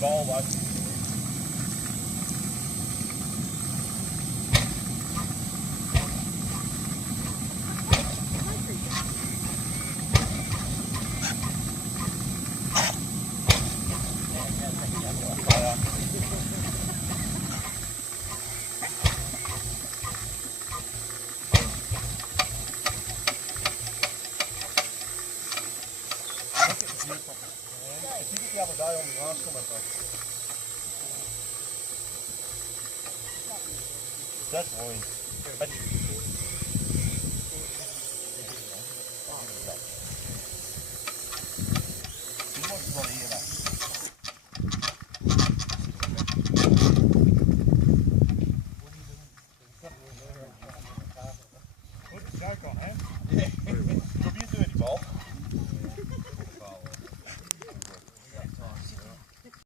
ball though. If you get the other day on the last one, that's fine. Put the joke on, eh?